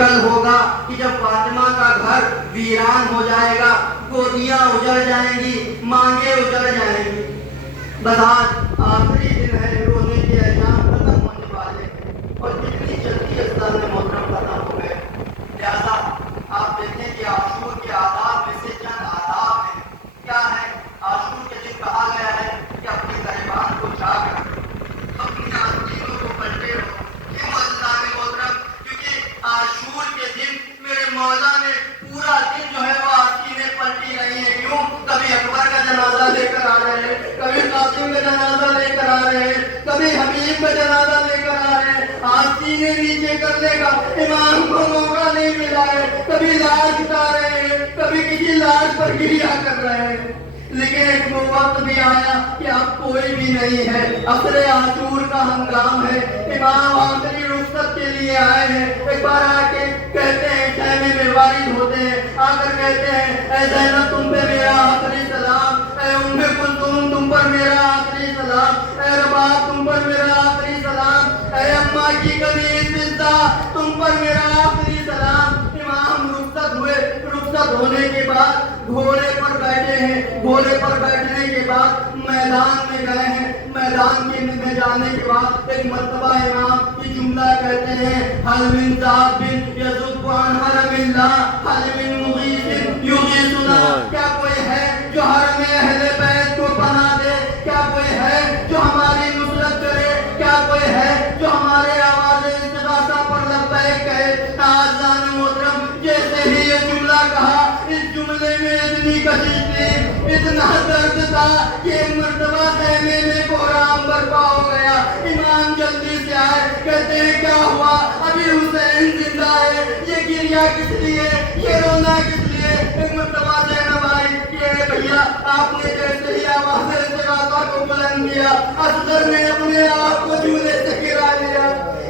کل ہوگا کہ جب فاطمہ کا گھر ویران ہو جائے گا، گودیاں اجڑ جائیں گی، مانگیں اجڑ جائیں گی۔ بس آج آخری دن ہے، رونے کے ایام ختم ہونے والے ہیں، اور کتنی جلدی اسلام محترم ختم ہو گئے۔ لہٰذا آپ دیکھیں کہ عاشور کے آداب میں سے چند آداب ہیں۔ کیا ہے؟ عاشور کے دن کہا گیا ہے کہ اپنے گریبان کو جاگ رکھو، اپنی آستینوں کو پلٹے رہو۔ کیوں اسلام محترم؟ کیونکہ عاشور کے دن میرے مولا نے پورا دن جو ہے وہ آستینیں پلٹی رہی ہیں۔ کیوں؟ کبھی اکبر کا جنازہ لے کر آ رہے ہیں، کبھی قاسم کا جنازہ لے کر آ رہے ہیں، کبھی حبیب کا جنازہ لے کر آ رہے ہیں۔ آستینیں نیچے کرنے کا امام کو موقع نہیں ملا ہے، کبھی لاش اٹھا رہے ہیں، کبھی کسی لاش پر گریا کر رہے ہیں۔ لیکن ایک وہ وقت بھی آیا کہ اب کوئی بھی نہیں ہے، عصر عاشور کا ہنگام ہے، امام آخری رخصت کے لیے آئے ہیں۔ ایک بار آ کے کہتے ہیں، خیمے میں وارد ہوتے ہیں، آ کر کہتے ہیں، اے زینب تم پہ میرا آخری سلام، اے ام کلثوم تم پر میرا آخری سلام، اے رباب تم پر میرا آخری سلام، اے اماں کی کنیز فضہ تم پر میرا آخری سلام۔ امام رخصت ہوئے، رخصت ہونے کے بعد گھوڑے پر بیٹھے ہیں، گھوڑے پر بیٹھنے کے بعد میدان میں گئے ہیں۔ میدان میں جانے کے بعد ایک مرتبہ امام یہ جملہ کہتے ہیں، حل من ذاب یذب عن حرم اللہ، حل من مغیث یغیثنا۔ کیا کوئی ہے جو حرم اہل بیت کو پناہ دے؟ کیا کوئی ہے جو ہماری نصرت کرے؟ کیا کوئی ہے جو ہمارے آواز استغاثہ پر لبیک کہے؟ اعزائے محترم، جیسے ہی یہ جملہ کہا، اس جملے میں اتنی کشش تھی، اتنا درد تھا کہ ایک مرتبہ خیمے میں کوہرام برپا ہو گیا۔ امام جلدی سے آئے، کہتے ہیں کیا ہوا؟ ابھی حسین زندہ ہے، یہ گریا کس لیے، یہ رونا کس لیے؟ ایک مرتبہ زینب آئی کہ اے بھیا، آپ نے جیسے ہی آواز استغاثہ کو بلند کیا، اصغر نے اپنے آپ کو جھولے سے گرا لیا۔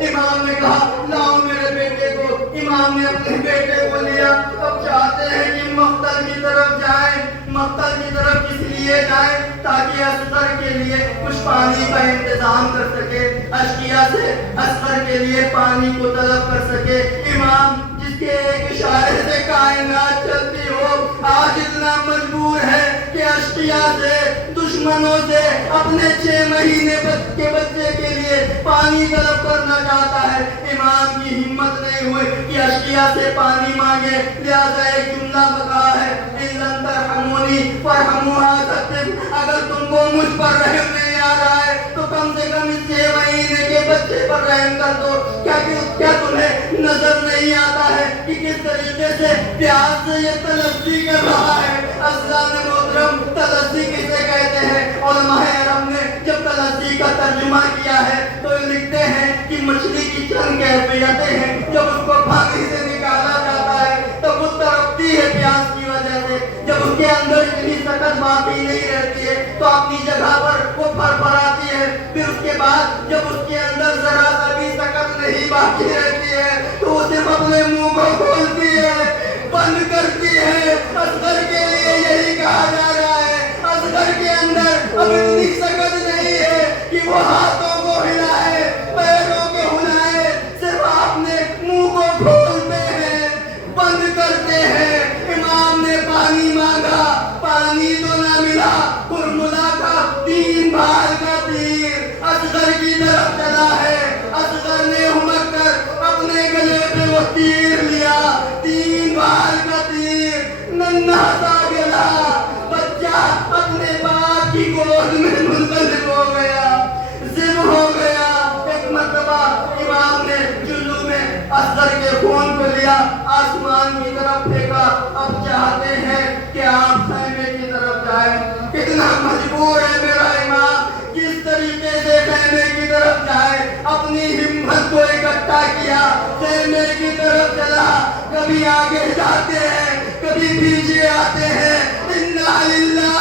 امام نے کہا لاؤ میرے بیٹے کو۔ امام نے اپنے بیٹے کو لیا۔ اب چاہتے ہیں کہ مقتل کی طرف جائیں۔ مقتل کی طرف اس لیے جائیں تاکہ اصغر کے لیے کچھ پانی کا انتظام کر سکے، اشقیہ سے اصغر کے لیے پانی کو طلب کر سکے۔ امام جس کے ایک اشارے سے کائنات چلتی ہو، آج اتنا مجبور ہے کہ اشقیہ سے، دشمنوں سے اپنے 6 مہینے کے بچے کے لیے پانی طلب کرنا چاہتا ہے۔ امام کی ہمت نہیں ہوئی کہ اشقیہ سے پانی مانگے، لہذا ایک جملہ بکا ہے، ان لن ترحمونی فرحموا ستب۔ اگر تم کو مجھ پر رحم نہیں آ رہا ہے تو کم سے کم اس 6 مہینے کے بچے پر رحم کر دو۔ کیا تمہیں نظر نہیں آتا ہے کہ کس طریقے سے پیاس سے یہ تلذی کر رہا ہے؟ اسلام محترم، تلذی کسے کہتے ہیں؟ علماء عرب نے جب تلذی کا ترجمہ کیا ہے تو لکھتے ہیں کہ مچھلی کی چند کیفیتیں ہیں، جب اس کو پانی سے نکالا جاتا ہے تو وہ تڑپتی ہے پیاس کی وجہ سے، جب اس کے اندر اتنی سکت باقی نہیں رہتی ہے تو اپنی جگہ پر وہ پھرپھراتی ہے، پھر اس کے بعد جب اس کے اندر ذرا سا بھی سکت نہیں باقی رہتی ہے تو وہ صرف اپنے منہ کو کھولتی ہے، بند کرتی ہے۔ اصغر کے لیے یہی کہا جا رہا ہے، اصغر کے اندر اب اتنی سکت نہیں ہے کہ وہ ہاتھوں کو ہلائے، پیروں کو ہلائے، صرف اپنے منہ کو کھولتے ہیں، بند کرتے ہیں۔ امام نے پانی مانگا، پانی تو نہ ملا، ہرملا کا 3 بھال کا تیر اصغر کی طرف چلا ہے۔ اصغر نے ہمک کر اپنے گلے پہ وہ تیر لیا، 3 بھال کا تیر، ننھا سا گلا، بچہ اپنے باپ کی گود میں منقلب ہو گیا، ذبح ہو گیا۔ ایک مرتبہ امام نے جلو میں اصغر کے خون کو لیا، آسمان کی طرف پھینکا۔ اب چاہتے ہیں کہ آپ خیمے کی طرف جائیں۔ کتنا مجبور ہے میرا امام، کس طریقے سے خیمے کی طرف جائے، اپنی ہمت کو اکٹھا کیا، خیمے کی طرف چلا۔ کبھی آگے جاتے ہیں، کبھی پیچھے آتے ہیں۔ انا للہ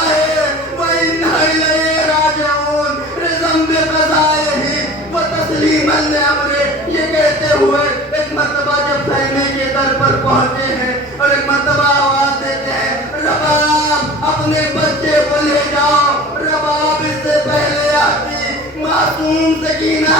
و انا الیہ راجعون، رضم بقضائہ و تسلیما لامرہ، یہ کہتے ہوئے ایک مرتبہ جب خیمے کے در پر پہنچے ہیں اور ایک مرتبہ آواز دیتے ہیں، رباب اپنے بچے کو لے جاؤ۔ رباب اس سے پہلے آتی، معصوم سکینہ